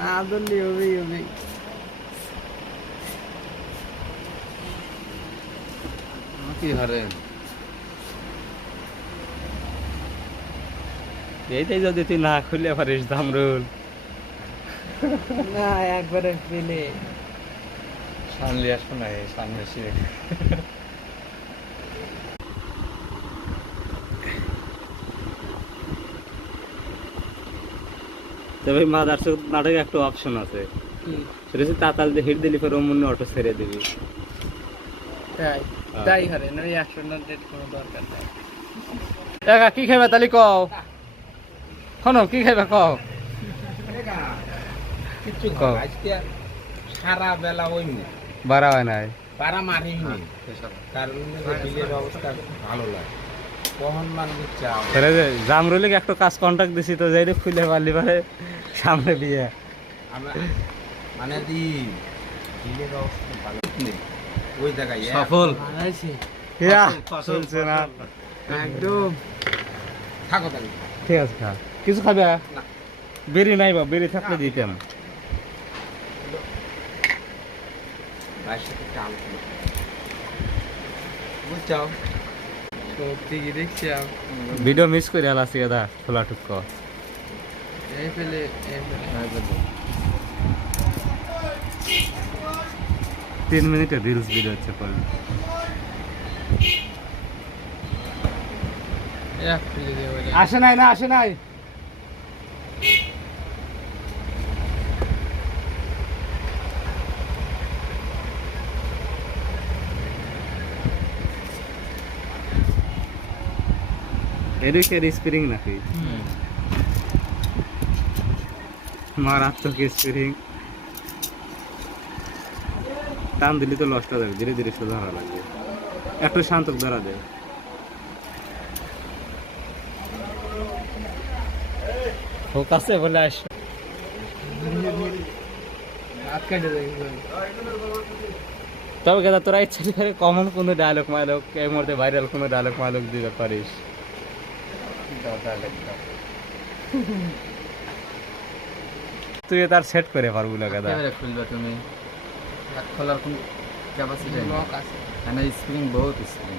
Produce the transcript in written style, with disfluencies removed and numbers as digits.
না ধরলে হবেই হবে। কি হারে এইটাই যদি তুই না খুলে পারিস জামরুল, না একবারে পেলে সামনে আসবো না, সামনে এসে তবে মাদার্স নাটকে একটা অপশন আছে, সেটা হচ্ছে তাতাল দিয়ে হিট দিলি পরে অমূল্য অটো ছেড়ে দিবি। তাই তাই হারে না, 100 কোনো দরকার নাই। একা কি খাইবা তালি কও, শোনো কি খাইবা কও। কিছু কও। আজকে সারা বেলা হইনি, বাড়া হয় নাই পাড়া মারিনি, কারণ বিলের অবস্থা ভালো লাগে। কখন মানবি চাও তাহলে যে জামরুলিক একটা কাজ কন্ট্যাক্ট দিছি তো যাই খুলে পারলি পারে সামনে বিয়ে আমরা মানে দি বিলের অবস্থা ভালো নেই ওই জায়গায় সফল বানাইছি কিয়া চলছে না একদম। থাকো তাহলে। ঠিক আছে খা কিছু খাবে না। বেরি নাই বা বেরি থাকলে দিতাম। ভাইয়ের সাথে একটা আলোচনা বুঝছো, সত্যি কি দেখছি ভিডিও মিস করে আলাসি দাদা খোলা টুক এই পেলে 3 মিনিটের রিলস ভিডিও হচ্ছে পরে এক পেলে দেবো আসে নাই না আসে নাই এদিকে স্প্রিং নাকি মারাত্মক স্প্রিং টান দিলে তো লসটা যাবে, ধীরে ধীরে সোজা হওয়া লাগবে, একটু শান্ত ধরা দেয়। ফোকাসে বলে আস আটকাটে দেখবেন। তবে কেদা তোরা ইচ্ছা করে কমন কোনো ডায়লগ মায়লগ এই মুহূর্তে ভাইরাল কোনো ডায়লগ মায়লগ দিতে পারিস। তুই তার সেট করে পারবো না কেদা খুলবে তুমি খোলার কোন ক্যাপাসিটি লক আছে স্প্রিং বহুত স্প্রিং